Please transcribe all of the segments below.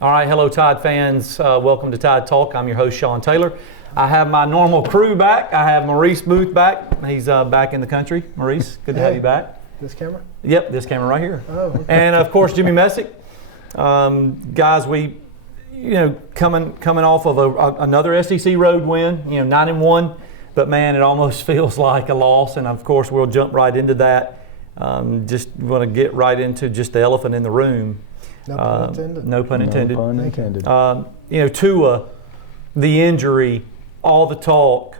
All right, hello Tide fans. Welcome to Tide Talk. I'm your host, Sean Taylor. I have my normal crew back. I have Maurice Booth back. He's back in the country. Maurice, good to have you back. This camera? Yep, this camera right here. Oh, okay. And of course, Jimmy Messick. Guys, we, coming off of another SEC road win, 9-1, but man, it almost feels like a loss. And of course, we'll jump right into that. Just want to get right into just the elephant in the room. No pun intended. No pun intended. No pun intended. Tua, the injury, all the talk.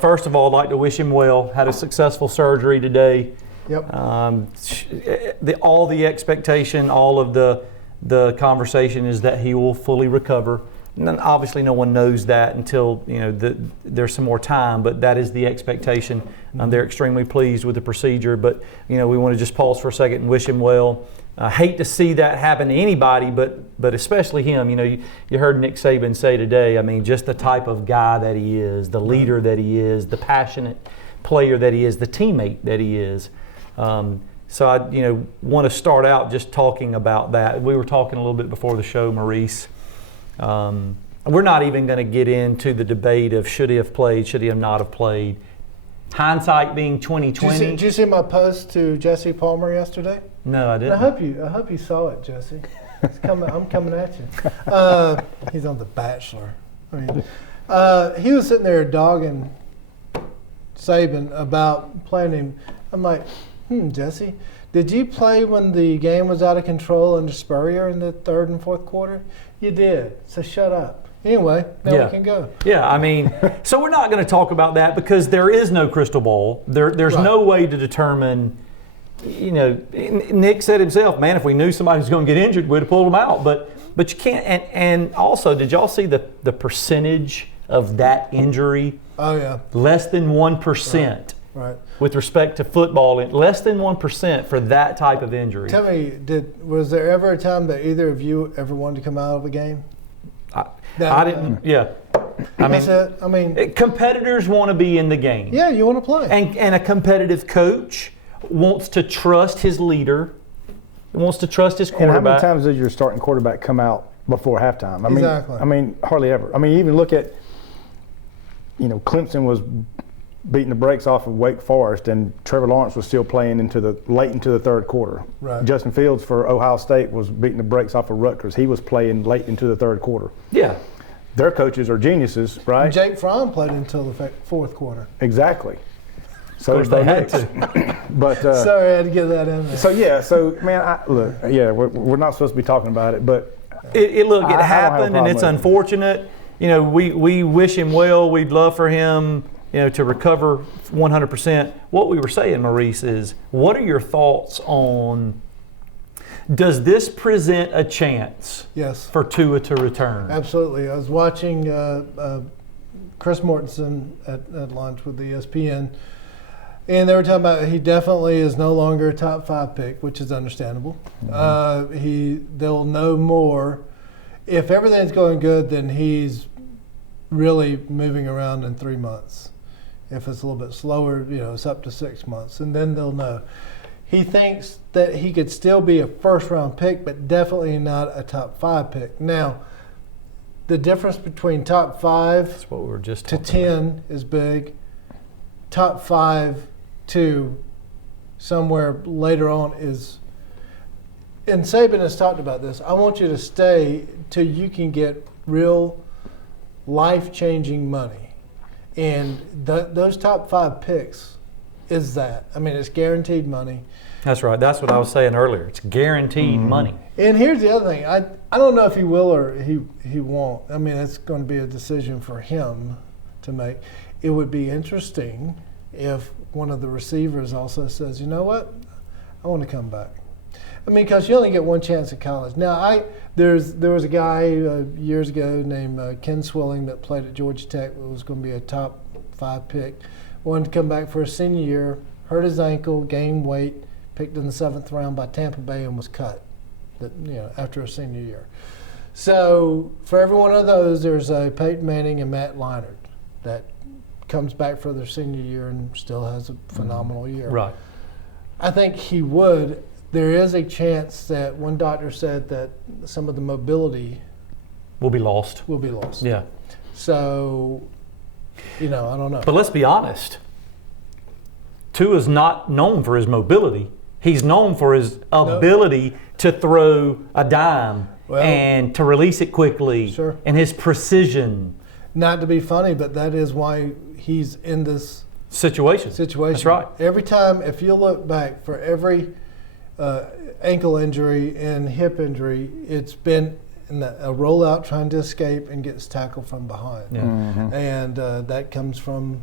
First of all, I'd like to wish him well. Had a successful surgery today. Yep. All the expectation, all of the conversation is that he will fully recover. And obviously, no one knows that until there's some more time. But that is the expectation. They're extremely pleased with the procedure. But we want to just pause for a second and wish him well. I hate to see that happen to anybody, but especially him. You heard Nick Saban say today, just the type of guy that he is, the leader that he is, the passionate player that he is, the teammate that he is. So I want to start out just talking about that. We were talking a little bit before the show, Maurice. We're not even going to get into the debate of should he have played, should he have not have played. Hindsight being 2020. Did you see my post to Jesse Palmer yesterday? No, I didn't. I hope you saw it, Jesse. I'm coming at you. He's on The Bachelor. He was sitting there dogging Saban about playing him. I'm like, Jesse, did you play when the game was out of control under Spurrier in the third and fourth quarter? You did. So shut up. Anyway, now we can go. Yeah, so we're not going to talk about that because there is no crystal ball. There's no way to determine. Nick said himself, man, if we knew somebody was going to get injured, we'd have pulled them out. But you can't. And also, did y'all see the percentage of that injury? Oh yeah, less than 1%. Right. With respect to football, less than 1% for that type of injury. Tell me, was there ever a time that either of you ever wanted to come out of a game? I didn't. Yeah. Competitors want to be in the game. Yeah, you want to play. And a competitive coach wants to trust his leader, wants to trust his quarterback. And how many times does your starting quarterback come out before halftime? Exactly. Hardly ever. Even look at, Clemson was beating the brakes off of Wake Forest, and Trevor Lawrence was still playing late into the third quarter. Right. Justin Fields for Ohio State was beating the brakes off of Rutgers. He was playing late into the third quarter. Yeah. Their coaches are geniuses, right? And Jake Fromm played until the fourth quarter. Exactly. So they had to. But sorry, I had to get that in there. We're not supposed to be talking about it, but it happened, and it's unfortunate. We wish him well. We'd love for him, to recover 100%. What we were saying, Maurice, is what are your thoughts on? Does this present a chance? Yes. For Tua to return? Absolutely. I was watching Chris Mortensen at lunch with ESPN. And they were talking about he definitely is no longer a top 5 pick, which is understandable. Mm-hmm. They'll know more. If everything's going good, then he's really moving around in 3 months. If it's a little bit slower, it's up to 6 months, and then they'll know. He thinks that he could still be a first-round pick, but definitely not a top 5 pick. Now, the difference between top 5 That's what we were just to 10 is big. Top 5 to somewhere later on is, and Saban has talked about this, I want you to stay till you can get real life-changing money. And those top 5 picks is that. It's guaranteed money. That's right. That's what I was saying earlier. It's guaranteed money. And here's the other thing. I don't know if he will or he won't. It's going to be a decision for him to make. It would be interesting if one of the receivers also says, you know what, I want to come back. Because you only get one chance at college. Now, there was a guy years ago named Ken Swilling that played at Georgia Tech that was going to be a top 5 pick. Wanted to come back for his senior year, hurt his ankle, gained weight, picked in the 7th round by Tampa Bay and was cut after a senior year. So for every one of those, there's a Peyton Manning and Matt Leinart that comes back for their senior year and still has a phenomenal year. Right. I think he would. There is a chance that one doctor said that some of the mobility will be lost. will be lost. Yeah. So, I don't know. But let's be honest. Tua's not known for his mobility. He's known for his ability to throw a dime and to release it quickly. Sure. And his precision. Not to be funny, but that is why he's in this Situation. situation. That's right. Every time, if you look back for every ankle injury and hip injury, it's been a rollout trying to escape and gets tackled from behind. Yeah. And that comes from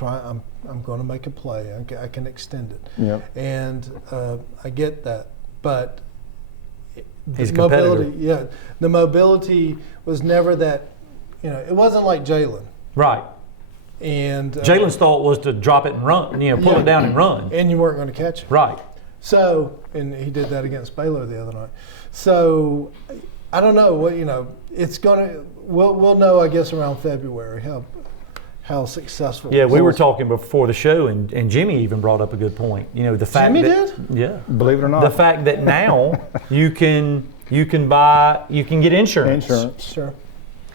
I'm going to make a play. I can extend it. Yep. And I get that, but He's a mobility, the mobility was never that. It wasn't like Jalen. Right. And Jalen's thought was to drop it and run, pull it down and run. and you weren't going to catch it. Right. So, and he did that against Baylor the other night. So, I don't know what it's gonna. We'll know, I guess, around February how successful. Yeah, it we were was. talking before the show, and Jimmy even brought up a good point. The fact Jimmy that did? yeah, Believe it or not. the fact that now you can get insurance. Sure.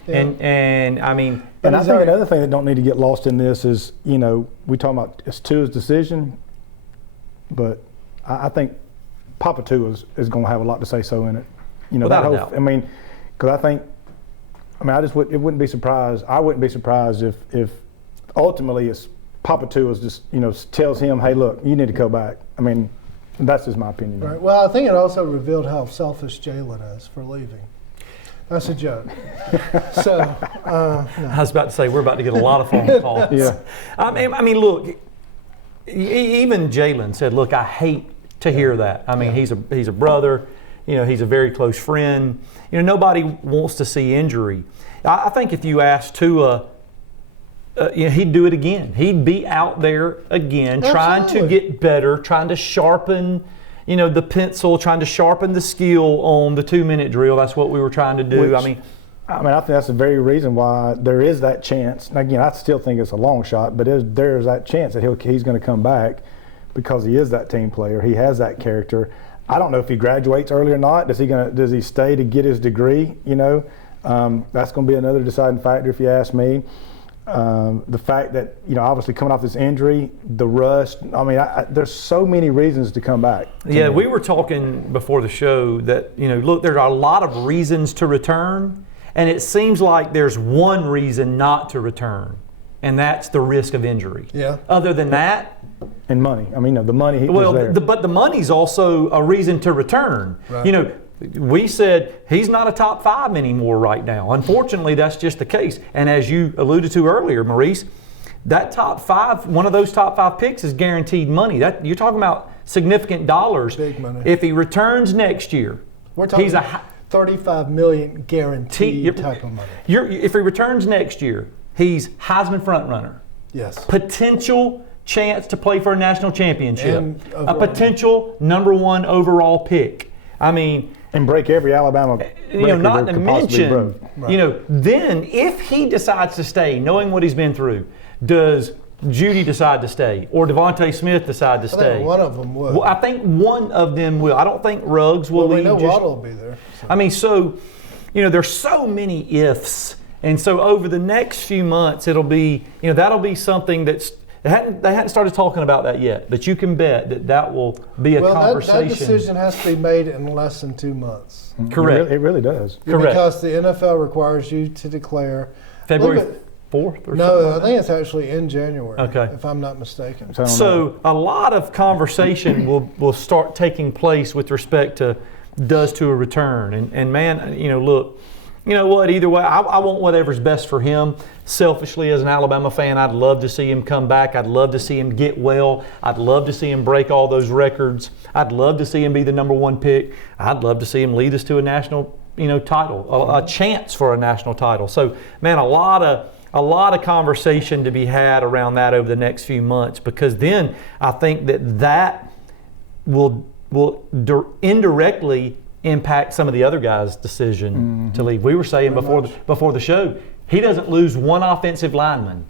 Yeah. And I mean, And I he's think already- another thing that don't need to get lost in this is, we talk about it's Tua's decision, but I think Papa Tua is going to have a lot to say so in it. Without a doubt. Because it wouldn't be surprised. I wouldn't be surprised if ultimately it's Papa Tua just tells him, hey, look, you need to go back. That's just my opinion. Right. Well, I think it also revealed how selfish Jalen is for leaving. That's a joke. So, no. I was about to say we're about to get a lot of phone calls. Yeah. I mean, look, even Jalen said, "Look, I hate to hear that. He's a brother. He's a very close friend. Nobody wants to see injury. I think if you asked Tua, he'd do it again. He'd be out there again, trying to Absolutely. get better, trying to sharpen." The pencil, trying to sharpen the skill on the 2-minute drill. That's what we were trying to do. I think that's the very reason why there is that chance. And again, I still think it's a long shot, but there's that chance that he's going to come back because he is that team player. He has that character. I don't know if he graduates early or not. Does he stay to get his degree? That's going to be another deciding factor if you ask me. The fact that obviously coming off this injury, the rust. There's so many reasons to come back. Yeah, we were talking before the show that look, there are a lot of reasons to return, and it seems like there's one reason not to return, and that's the risk of injury. Yeah. Other than that, And money. The money well, was there. but the money's also a reason to return. Right. We said he's not a top 5 anymore right now. Unfortunately, that's just the case. And as you alluded to earlier, Maurice, that top 5, one of those top 5 picks is guaranteed money. That you're talking about significant dollars. Big money. If he returns next year, We're talking he's a $35 million guaranteed type of money. if he returns next year, he's Heisman frontrunner. Yes. Potential chance to play for a national championship. And A overall. potential number 1 overall pick. And break every Alabama record not that to could possibly mention, broke. then if he decides to stay, knowing what he's been through, does Judy decide to stay or Devontae Smith decide to I stay? think one of them would. Well, I think one of them will. I don't think Ruggs will we leave. know just- Waddle will be there. So. there's so many ifs. And so over the next few months, it'll be, that'll be something that's, they hadn't started talking about that yet, but you can bet that will be a conversation. That decision has to be made in less than 2 months. Correct. It really does. Correct. Because the NFL requires you to declare. February Look at- 4th or No, something? I think it's actually in January. Okay. If I'm not mistaken. I don't know. So a lot of conversation will start taking place with respect to does to a return. And man, look, you know what, either way, I want whatever's best for him. Selfishly, as an Alabama fan, I'd love to see him come back. I'd love to see him get well. I'd love to see him break all those records. I'd love to see him be the number 1 pick. I'd love to see him lead us to a national, title, a chance for a national title. So, man, a lot of conversation to be had around that over the next few months, because then I think that will indirectly impact some of the other guys' decision to leave. We were saying before the show, he doesn't lose one offensive lineman.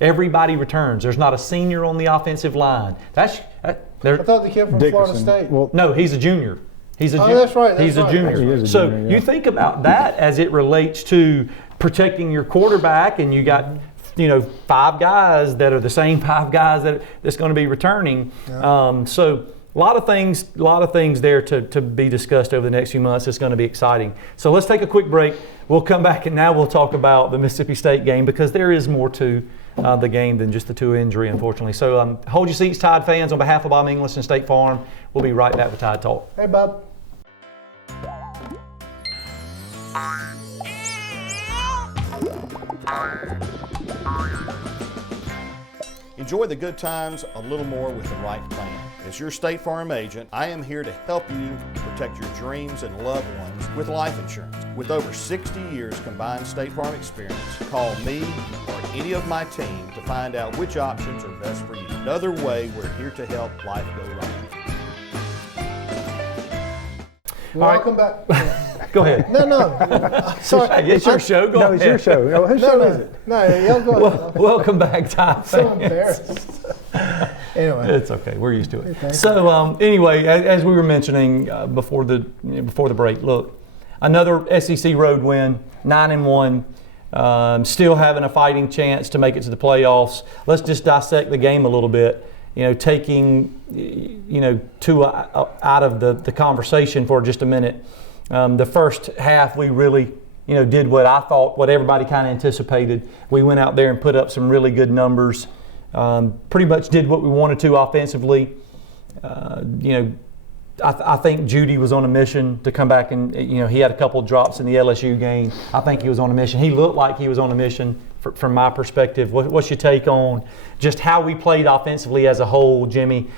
Everybody returns. There's not a senior on the offensive line. I thought the kid from Florida Dickerson. State. Well, No, he's a junior. He's a Oh, that's right, he's that's a right. junior. He is a So junior, yeah. you think about that as it relates to protecting your quarterback, and you got 5 guys that are the same 5 guys that's going to be returning. Yeah. So a lot of things there to be discussed over the next few months. It's going to be exciting. So let's take a quick break. We'll come back and now we'll talk about the Mississippi State game, because there is more to the game than just the 2 injury, unfortunately. So hold your seats, Tide fans. On behalf of Bob Inglis and State Farm, we'll be right back with Tide Talk. Hey, Bob. Enjoy the good times a little more with the right plan. As your State Farm agent, I am here to help you protect your dreams and loved ones with life insurance. With over 60 years combined State Farm experience, call me or any of my team to find out which options are best for you. Another way, we're here to help life go right. Welcome back. Go ahead. No. Sorry. It's your show. Go No, ahead. it's your show. No, whose show is it? No, y'all go ahead. Welcome back, Tide I'm so fans. embarrassed. Anyway. It's okay. We're used to it. Thank So anyway, as we were mentioning before the break, look, another SEC road win, 9-1, still having a fighting chance to make it to the playoffs. Let's just dissect the game a little bit. Taking 2 out of the conversation for just a minute. The first half, we really did what everybody kind of anticipated. We went out there and put up some really good numbers. Pretty much did what we wanted to offensively. I think Judy was on a mission to come back, and he had a couple of drops in the LSU game. I think he was on a mission. He looked like he was on a mission from my perspective. What's your take on just how we played offensively as a whole, Jimmy,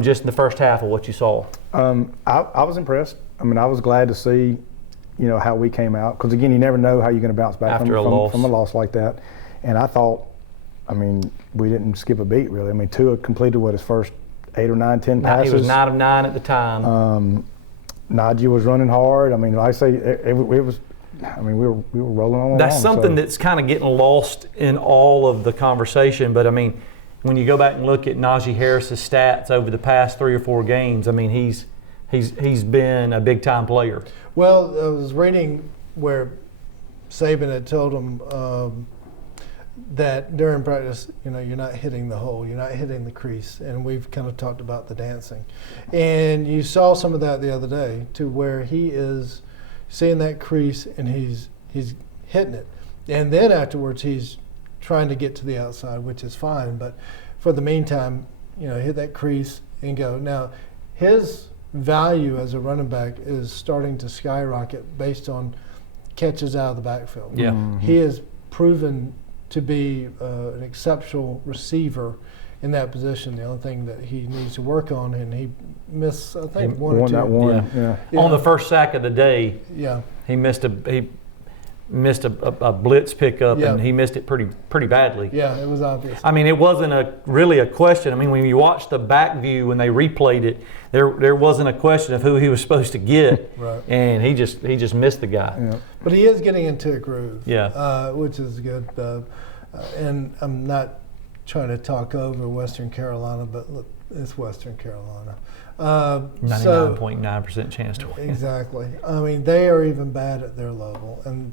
just in the first half of what you saw? I was impressed. I mean, I was glad to see, how we came out, because again, you never know how you're going to bounce back After a loss. from a loss like that. And I thought, we didn't skip a beat really. Tua completed his first 8 or 9, 10 passes. He was 9 of 9 at the time. Najee was running hard. I say it was. We were rolling on. That's something that's kind of getting lost in all of the conversation. But when you go back and look at Najee Harris's stats over the past 3 or 4 games, he's been a big time player. Well, I was reading where Saban had told him that during practice, you're not hitting the hole, you're not hitting the crease, and we've kind of talked about the dancing. And you saw some of that the other day, to where he is seeing that crease and he's hitting it. And then afterwards, he's trying to get to the outside, which is fine. But for the meantime, hit that crease and go. Now, his value as a running back is starting to skyrocket based on catches out of the backfield. Yeah. Mm-hmm. He has proven to be an exceptional receiver in that position. The only thing that he needs to work on, and he missed, I think, one or won two. that one. Yeah. Yeah. On the first sack of the day, Yeah. he missed a blitz pickup, Yeah. and he missed it pretty badly. Yeah, it was obvious. It wasn't really a question. When you watch the back view when they replayed it, there wasn't a question of who he was supposed to get, Right. and he just missed the guy. Yeah. But he is getting into a groove, Yeah. which is good. And I'm not trying to talk over Western Carolina, but look, it's Western Carolina. 99.9% chance to win. Exactly. They are even bad at their level, and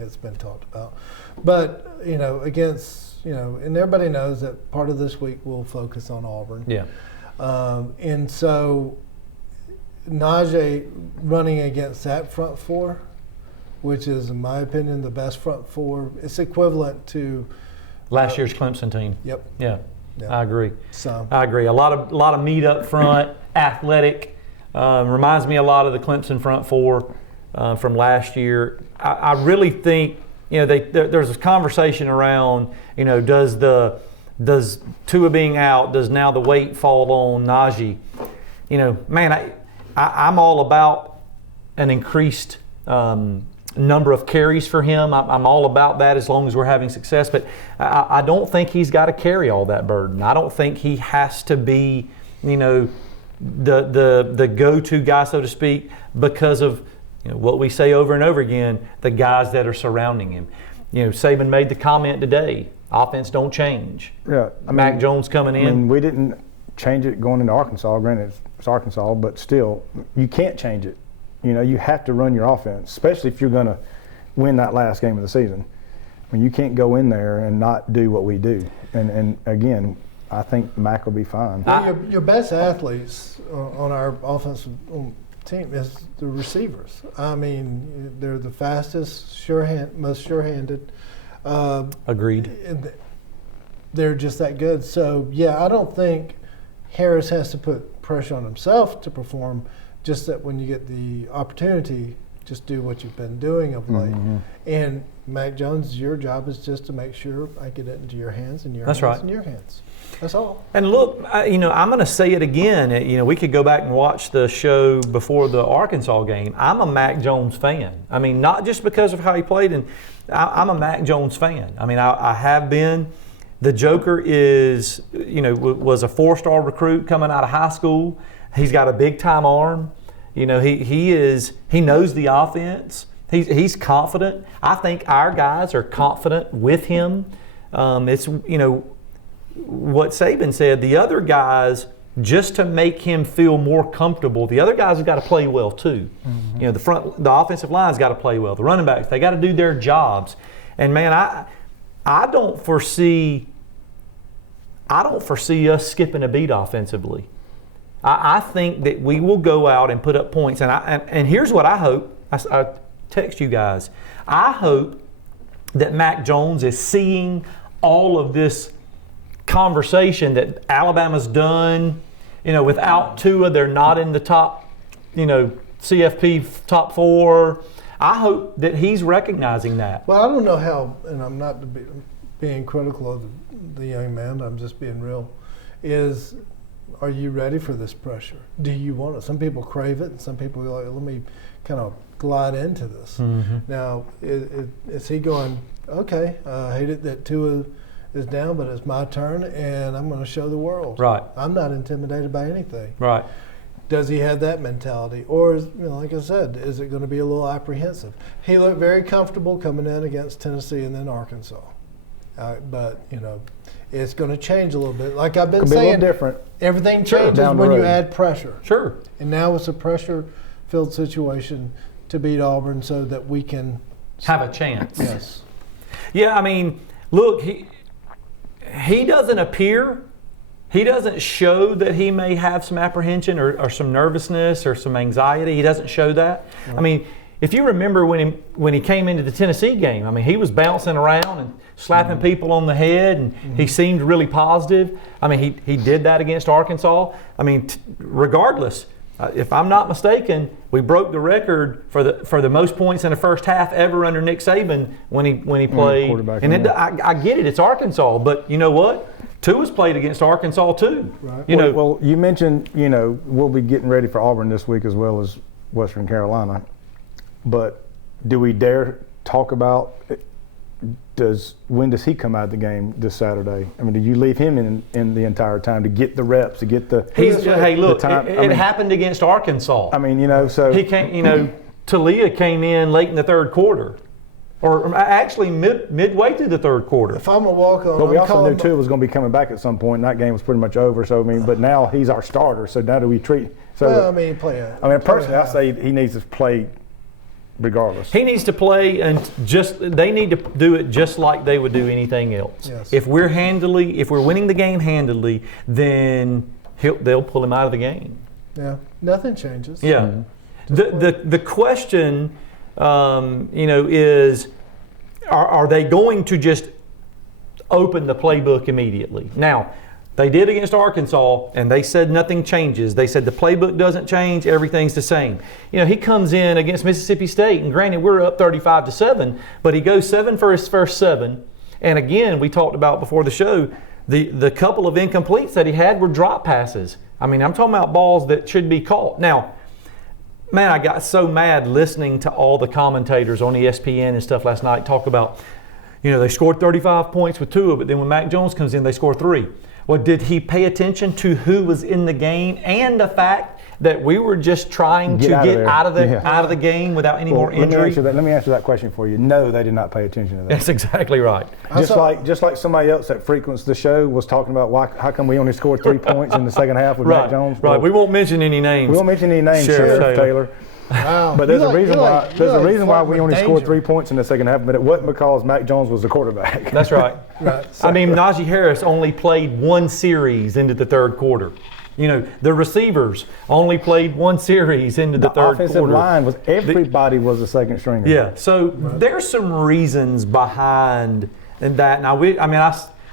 it's been talked about. But against and everybody knows that part of this week we'll focus on Auburn. Yeah. And so Najee running against that front four, which is, in my opinion, the best front four. It's equivalent to Last year's Clemson team. Yep. Yeah. Yeah. I agree. So I agree. A lot of meat up front, athletic. Reminds me a lot of the Clemson front four from last year. I really think there's a conversation around does Tua being out, does now the weight fall on Najee? I'm all about an increased number of carries for him. I'm all about that as long as we're having success. But I don't think he's got to carry all that burden. I don't think he has to be, the go-to guy, so to speak, because of what we say over and over again, the guys that are surrounding him. Saban made the comment today, offense don't change. Yeah. Mac Jones coming in. we didn't change it going into Arkansas. Granted, it's Arkansas, but still, you can't change it. You have to run your offense, especially if you're going to win that last game of the season. I mean, you can't go in there and not do what we do. And again, I think Mac will be fine. Your best athletes on our offensive team is the receivers. I mean, they're the fastest, most sure-handed. Agreed. They're just that good. So, yeah, I don't think Harris has to put pressure on himself to perform, just that when you get the opportunity, just do what you've been doing of late. Mm-hmm. And Mac Jones, your job is just to make sure I get it into your hands and your That's hands right. and your hands. That's all. And look, I'm going to say it again. We could go back and watch the show before the Arkansas game. I'm a Mac Jones fan. I mean, not just because of how he played, and I'm a Mac Jones fan. I mean, I have been. The Joker is, was a 4-star recruit coming out of high school. He's got a big time arm. He knows the offense. He's confident. I think our guys are confident with him. It's what Saban said. The other guys, just to make him feel more comfortable, the other guys have got to play well too. Mm-hmm. The offensive line's got to play well. The running backs, they got to do their jobs. And man, I don't foresee us skipping a beat offensively. I think that we will go out and put up points. And here's what I hope. I text you guys. I hope that Mac Jones is seeing all of this conversation that Alabama's done. Without Tua, they're not in the top, CFP top 4. I hope that he's recognizing that. Well, I don't know how, and I'm not being critical of the young man, I'm just being real, are you ready for this pressure? Do you want it? Some people crave it, and some people are like, let me kind of glide into this. Mm-hmm. Now, is he going, okay, I hate it that Tua is down, but it's my turn, and I'm going to show the world. Right. I'm not intimidated by anything. Right. Does he have that mentality? Or, like I said, is it going to be a little apprehensive? He looked very comfortable coming in against Tennessee and then Arkansas. But, it's going to change a little bit. Like I've been Could be a saying, little different. everything changes Down the when you road. add pressure. Sure. And now it's a pressure-filled situation to beat Auburn so that we can Have a chance. Yes. Yeah, I mean, look, he doesn't appear, he doesn't show that he may have some apprehension or some nervousness or some anxiety. He doesn't show that. I mean, if you remember when he came into the Tennessee game, I mean, he was bouncing around and slapping people on the head, and he seemed really positive. I mean, he did that against Arkansas. I mean, regardless, if I'm not mistaken, we broke the record for the most points in the first half ever under Nick Saban when he played. And I get it, it's Arkansas, but you know what? Tua's played against Arkansas too. Right. Well, you mentioned, we'll be getting ready for Auburn this week as well as Western Carolina. But do we dare talk about when does he come out of the game this Saturday? I mean, do you leave him in the entire time to get the reps, to get the hey, look, the time? it happened against Arkansas. I mean, so he came, Talia came in late in the third quarter, or actually midway through the third quarter. If I'm a walk-on, but we also knew Tua was going to be coming back at some point, and that game was pretty much over. So but now he's our starter. So now do we treat? So personally, I say he needs to play regardless. He needs to play, and they need to do it just like they would do anything else. Yes. If we're winning the game handily, then they'll pull him out of the game. Yeah, nothing changes. Yeah. The question, is, are they going to just open the playbook immediately? Now, they did against Arkansas, and they said nothing changes. They said the playbook doesn't change, everything's the same. He comes in against Mississippi State, and granted, we're up 35-7, but he goes 7 for his first 7. And again, we talked about before the show, the couple of incompletes that he had were drop passes. I mean, I'm talking about balls that should be caught. Now, man, I got so mad listening to all the commentators on ESPN and stuff last night talk about, they scored 35 points with Tua, but then when Mac Jones comes in, they score 3. Well, did he pay attention to who was in the game and the fact that we were just trying to Get out of get there. out of the game without any more Let me injury? answer that question for you. No, they did not pay attention to that. That's exactly right. Just like somebody else that frequents the show was talking about how come we only scored 3 points in the second half with Mac Jones. Right. Well, We won't mention any names. we won't mention any names, Sheriff Sheriff Taylor. Taylor. Wow. But there's a reason why. There's a reason why we only scored 3 points in the second half, but it wasn't because Mac Jones was the quarterback. That's right. Right. I mean, Najee Harris only played one series into the third quarter. You know, the receivers only played one series into the third offensive quarter. line was everybody was a second stringer. Yeah, so there's some reasons behind that. Now,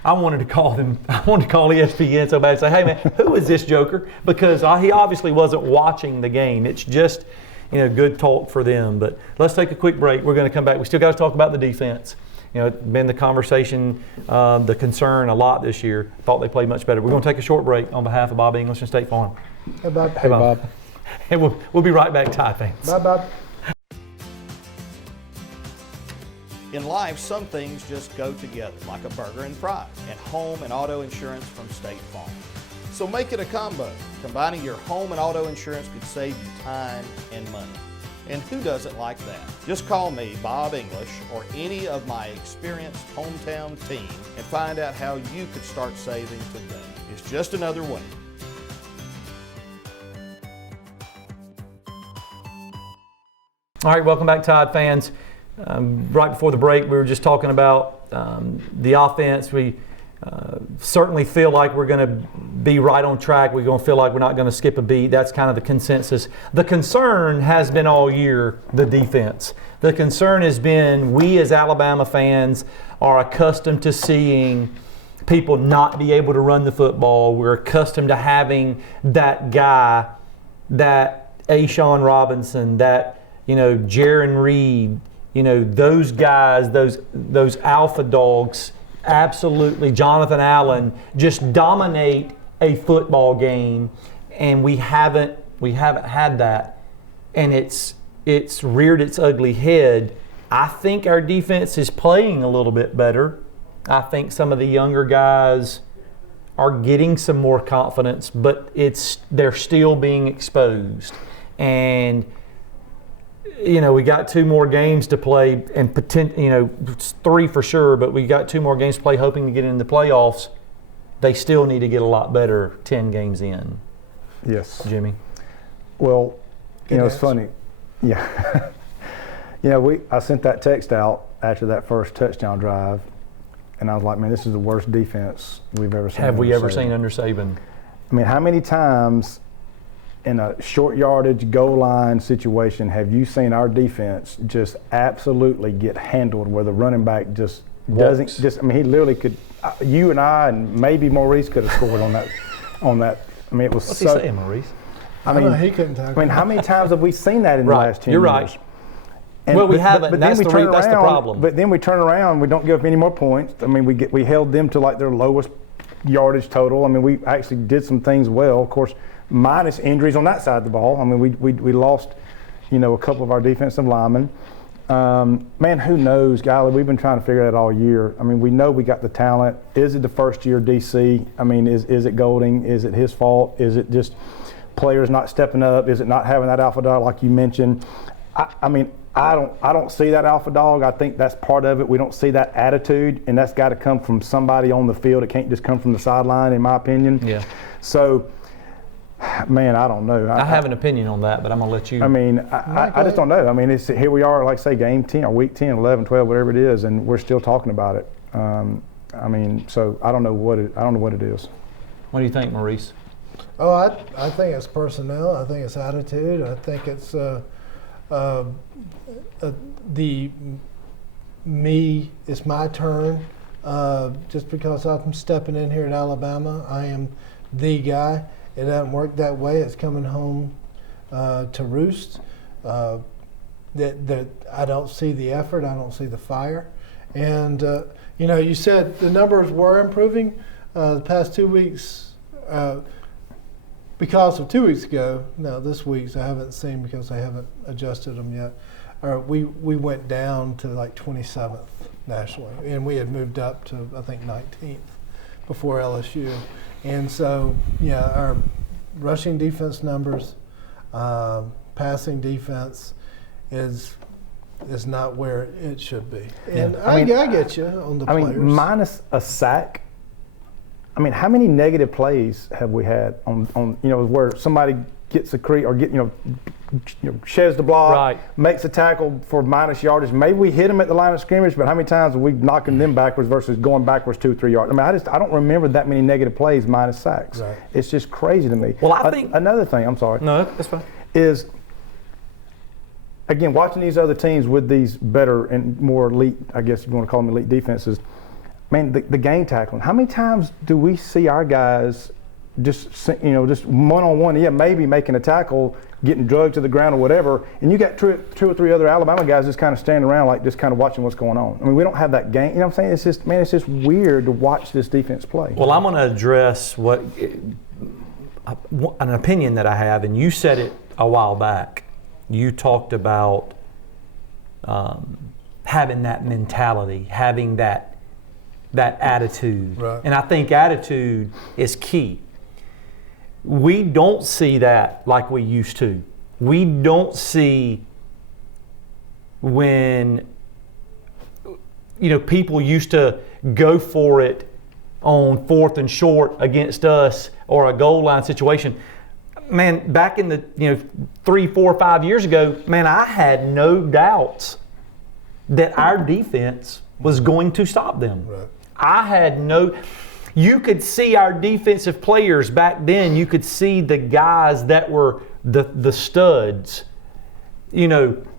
I wanted to call them. I wanted to call ESPN so bad and say, "Hey, man, who is this joker?" Because he obviously wasn't watching the game. It's just, good talk for them. But let's take a quick break. We're going to come back. We still got to talk about the defense. It's been the conversation, the concern a lot this year. Thought they played much better. We're going to take a short break on behalf of Bob English and State Farm. Hey, Bob. Hey, Bob. And we'll be right back, Tide fans. Bye, Bob. In life, some things just go together, like a burger and fries, and home and auto insurance from State Farm. So make it a combo. Combining your home and auto insurance could save you time and money. And who doesn't like that? Just call me, Bob English, or any of my experienced hometown team and find out how you could start saving today. It's just another way. All right, welcome back, Tide fans. Right before the break, we were just talking about the offense. We certainly feel like we're going to be right on track. We're going to feel like we're not going to skip a beat. That's kind of the consensus. The concern has been all year the defense. The concern has been we as Alabama fans are accustomed to seeing people not be able to run the football. We're accustomed to having that guy, that A'Shawn Robinson, that Jaron Reed, those guys, those alpha dogs, absolutely, Jonathan Allen, just dominate a football game, and we haven't had that, and it's reared its ugly head. I think our defense is playing a little bit better. I think some of the younger guys are getting some more confidence, but they're still being exposed, and we got 2 more games to play, and 3 for sure, but we got 2 more games to play hoping to get in the playoffs. They still need to get a lot better 10 games in. Yes. Jimmy? Well, Good it's answer. funny. Yeah. I sent that text out after that first touchdown drive, and I was like, man, this is the worst defense we've ever seen. Have we under ever Saban. seen under Saban? I mean, how many times in a short yardage goal line situation have you seen our defense just absolutely get handled where the running back just doesn't he literally could you and I and maybe Maurice could have scored on that I mean, it was What's so he saying, Maurice? I mean, he couldn't tackle. I mean, how many times have we seen that in the Right. last 10 You're years? right. Well, we haven't, and then that's we the turn that's the around, problem. But then we turn around, we don't give up any more points. I mean, we held them to like their lowest yardage total. I mean, we actually did some things well, of course, minus injuries on that side of the ball. I mean, we lost, a couple of our defensive linemen. Man, who knows, Golly? We've been trying to figure that all year. I mean, we know we got the talent. Is it the first year DC? I mean, is it Golding? Is it his fault? Is it just players not stepping up? Is it not having that alpha dog like you mentioned? I mean, I don't see that alpha dog. I think that's part of it. We don't see that attitude, and that's got to come from somebody on the field. It can't just come from the sideline, in my opinion. Yeah. So, man, I don't know. I have an opinion on that, but I'm going to let you. I mean, I just don't know. I mean, here we are, like say, game 10 or week 10, 11, 12, whatever it is, and we're still talking about it. I mean, so I don't know what it is. What do you think, Maurice? Oh, I think it's personnel. I think it's attitude. I think it's it's my turn. Just because I'm stepping in here at Alabama, I am the guy. It doesn't work that way. It's coming home to roost. That I don't see the effort. I don't see the fire. And you said the numbers were improving the past 2 weeks. Because of 2 weeks ago, now this week's I haven't seen because I haven't adjusted them yet. We went down to like 27th nationally, and we had moved up to I think 19th before LSU. And so, our rushing defense numbers Passing defense is not where it should be. And I mean, I get you on the I players. mean, minus a sack. I mean, how many negative plays have we had on where somebody gets a sheds the block, Right. makes a tackle for minus yardage. Maybe we hit them at the line of scrimmage, but how many times are we knocking them backwards versus going backwards 2-3 yards? I mean, I don't remember that many negative plays minus sacks. Right. It's just crazy to me. Well, I think another thing. I'm sorry. no, that's fine. Is again watching these other teams with these better and more elite, I guess you want to call them elite defenses. Man, the game tackling. How many times do we see our guys just one-on-one, maybe making a tackle, getting drugged to the ground or whatever, and you got two or three other Alabama guys just kind of standing around like just kind of watching what's going on. I mean, we don't have that game. You know what I'm saying? It's just weird to watch this defense play. Well, I'm going to address an opinion that I have, and you said it a while back. You talked about having that mentality, having that attitude. Right. And I think attitude is key. We don't see that like we used to. We don't see when people used to go for it on 4th and short against us or a goal line situation. Man, back in the 3, 4, 5 years ago, man, I had no doubts that our defense was going to stop them. Right. I had no. You could see our defensive players back then. You could see the guys that were the studs,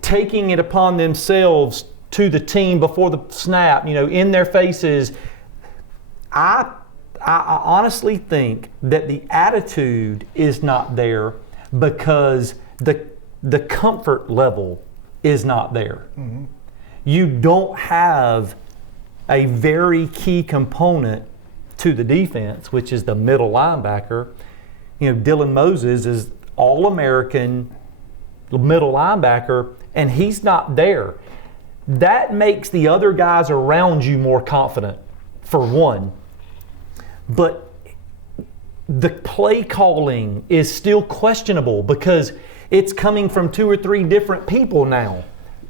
taking it upon themselves to the team before the snap, in their faces. I honestly think that the attitude is not there because the comfort level is not there. Mm-hmm. You don't have a very key component to the defense, which is the middle linebacker. Dylan Moses is All-American middle linebacker, and he's not there. That makes the other guys around you more confident, for one. But the play calling is still questionable because it's coming from 2 or 3 different people now.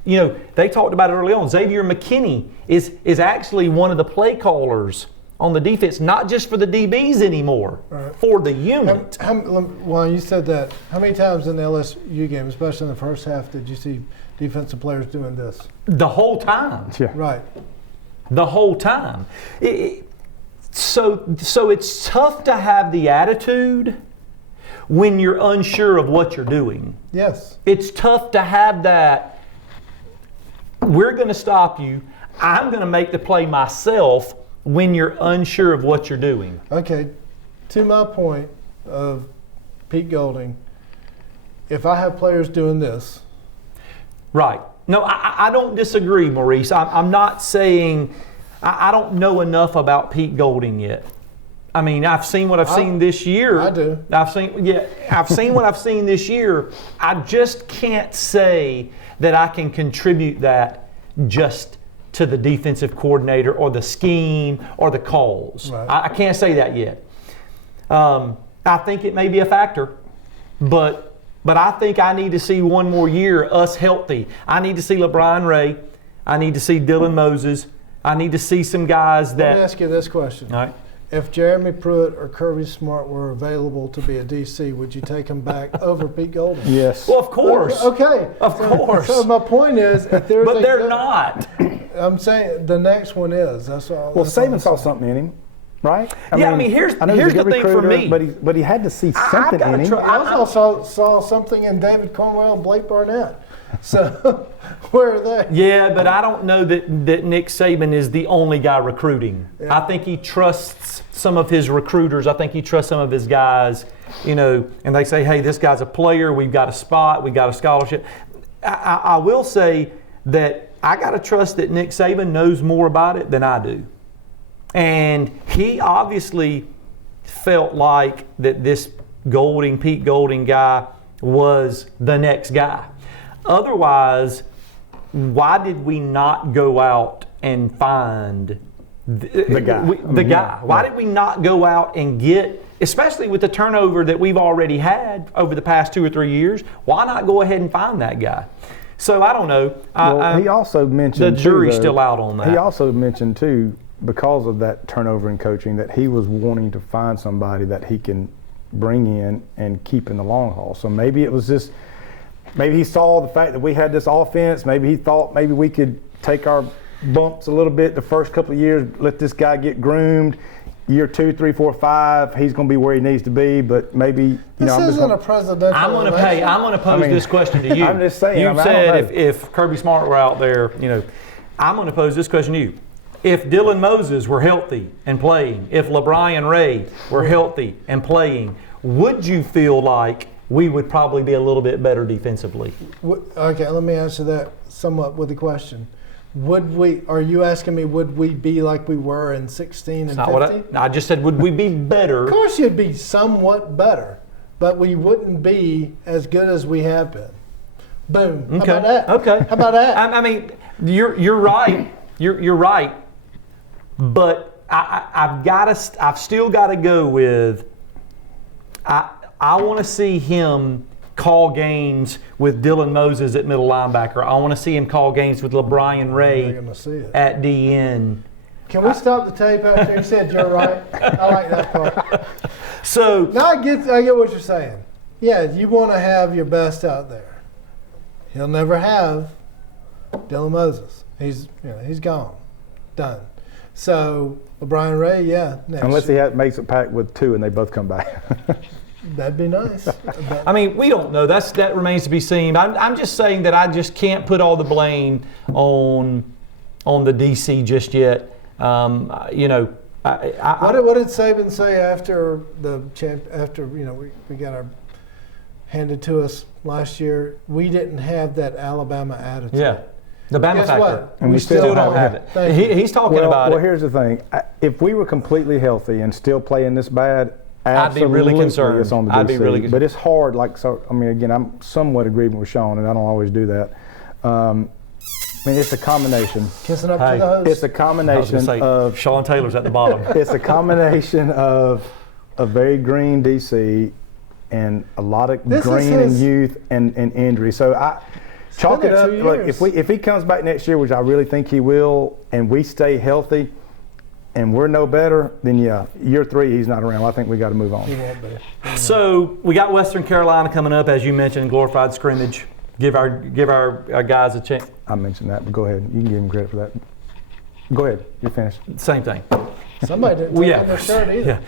They talked about it early on. Xavier McKinney is actually one of the play callers on the defense, not just for the DBs anymore, right, for the unit. Well, you said that. How many times in the LSU game, especially in the first half, did you see defensive players doing this? The whole time. Yeah. Right. The whole time. So it's tough to have the attitude when you're unsure of what you're doing. Yes. It's tough to have that. We're going to stop you. I'm going to make the play myself when you're unsure of what you're doing. Okay. To my point of Pete Golding, if I have players doing this. Right. No, I don't disagree, Maurice. I'm not saying I don't know enough about Pete Golding yet. I mean, I've seen what I've seen this year. I do. I've seen what I've seen this year. I just can't say that I can contribute that just to the defensive coordinator or the scheme or the calls. Right. I can't say that yet. I think it may be a factor, but I think I need to see one more year us healthy. I need to see LeBron Ray. I need to see Dylan Moses. I need to see some guys that. Let me ask you this question. All right. If Jeremy Pruitt or Kirby Smart were available to be a DC, would you take them back over Pete Golding? Yes. Well, of course. Okay. Of course. So my point is, if there's But they're not. I'm saying the next one is. That's all. Well, that's all I'm Saban saw saying. something in him, right? Yeah, I mean, here's I know he's a the good thing for recruiter, me. but he had to see something gotta in him. try- I also saw something in David Cornwell and Blake Barnett. So where are they? Yeah, but I don't know that Nick Saban is the only guy recruiting. Yeah. I think he trusts some of his recruiters. I think he trusts some of his guys, and they say, hey, this guy's a player. We've got a spot. We've got a scholarship. I will say that I got to trust that Nick Saban knows more about it than I do. And he obviously felt like that this Pete Golding guy was the next guy. Otherwise, why did we not go out and find The guy. The guy. Why did we not go out and get, especially with the turnover that we've already had over the past 2 or 3 years, why not go ahead and find that guy? So I don't know. Well, he also mentioned the jury's too, though, still out on that. He also mentioned too, because of that turnover in coaching, that he was wanting to find somebody that he can bring in and keep in the long haul. So maybe it was just, maybe he saw the fact that we had this offense. Maybe he thought maybe we could take our bumps a little bit the first couple of years, let this guy get groomed. Year 2, 3, 4, 5, he's going to be where he needs to be. But maybe, you know, This isn't a presidential I'm going to pose this question to you. I'm just saying. You I mean, said if Kirby Smart were out there, you know, I'm going to pose this question to you. If Dylan Moses were healthy and playing, if LeBron Ray were healthy and playing, would you feel like we would probably be a little bit better defensively? Okay, let me answer that somewhat with a question. Would we? Are you asking me? Would we be like we were in 16 and 15? I just said, would we be better? Of course, you'd be somewhat better, but we wouldn't be as good as we have been. Boom. Okay. How about that? Okay. How about that? I mean, you're right. You're right. But I've still got to go with. I want to see him call games with Dylan Moses at middle linebacker. I want to see him call games with LeBron Ray You're gonna see it. at DN. Can we stop the tape after you said you're right? I like that part. So Now I get what you're saying. Yeah, you want to have your best out there. He'll never have Dylan Moses. He's gone, done. So LeBron Ray, yeah, next. unless he makes a pact with 2 and they both come back. That'd be nice. But I mean, we don't know. That remains to be seen. I'm just saying that I just can't put all the blame on the DC just yet. You know, what did Saban say after we got our handed to us last year? We didn't have that Alabama attitude. yeah, the Bama Guess factor. what? And we Still still don't have have it. He's talking about well, it. here's the thing. If we were completely healthy and still playing this bad, I'd be really absolutely concerned. it's on the I'd be DC. really concerned. But it's hard. I mean, again, I'm somewhat agreeing with Sean, and I don't always do that. I mean, it's a combination. Kissing up Hey, to the host. It's a I was combination gonna say, of Sean Taylor's at the bottom. it's a combination of a very green DC and a lot of This is green and his- youth and injury. So I chalk been it there up. 2 Look, years. if he comes back next year, which I really think he will, and we stay healthy, and we're no better, then yeah, year 3 he's not around. I think we got to move on. He won't be. So we got Western Carolina coming up, as you mentioned, glorified scrimmage. Give our guys a chance. I mentioned that, but go ahead. You can give him credit for that. Go ahead. You're finished. Same thing. Somebody didn't take in their shirt either.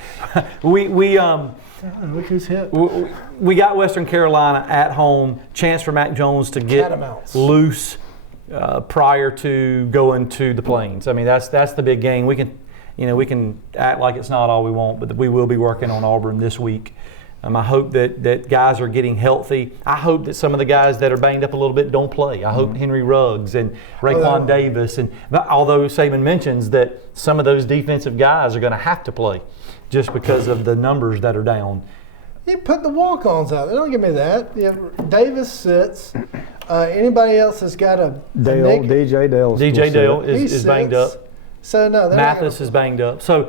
Yeah. Look who's hit. We got Western Carolina at home. Chance for Mac Jones to get Catamounts. loose prior to going to the Plains. I mean, that's the big game. We can act like it's not all we want, but we will be working on Auburn this week. I hope that guys are getting healthy. I hope that some of the guys that are banged up a little bit don't play. I hope Henry Ruggs and Raekwon Davis, and although Saban mentions that some of those defensive guys are going to have to play just because of the numbers that are down. You put the walk-ons out there. Don't give me that. Yeah, Davis sits. Anybody else has got a Dale, nick? DJ Dale. DJ Dale He is banged sits. up. So no, they're not Mathis gonna- is banged up. So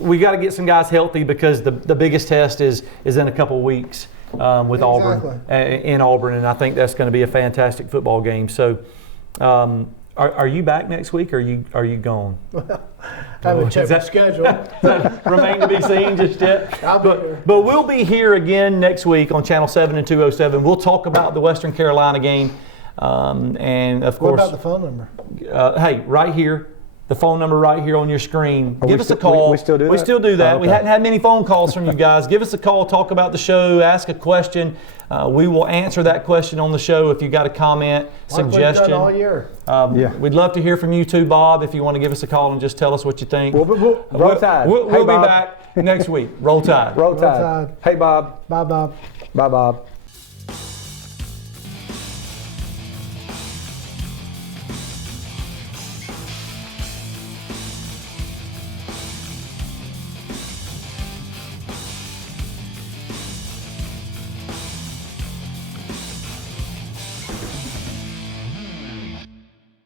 we got to get some guys healthy because the biggest test is in a couple weeks with Auburn in Auburn, and I think that's going to be a fantastic football game. So are you back next week, or are you gone? I haven't checked my Does schedule. that remain to be seen just yet? I'll be here. But we'll be here again next week on Channel 7 and 207. We'll talk about the Western Carolina game, and of What course, about the phone number? hey, right here. The phone number right here on your screen. Give us a we call. still do that? We still do that. Oh, We okay. hadn't had many phone calls from you guys. Give us a call, talk about the show, ask a question. We will answer that question on the show if you got a comment, Like we've suggestion. done all year. Yeah. We'd love to hear from you too, Bob, if you want to give us a call and just tell us what you think. Roll Tide. We'll Hey, be Bob. back next week. Roll Tide. Roll Roll Tide. Tide. Hey, Bob. Bye, Bob. Bye, Bob.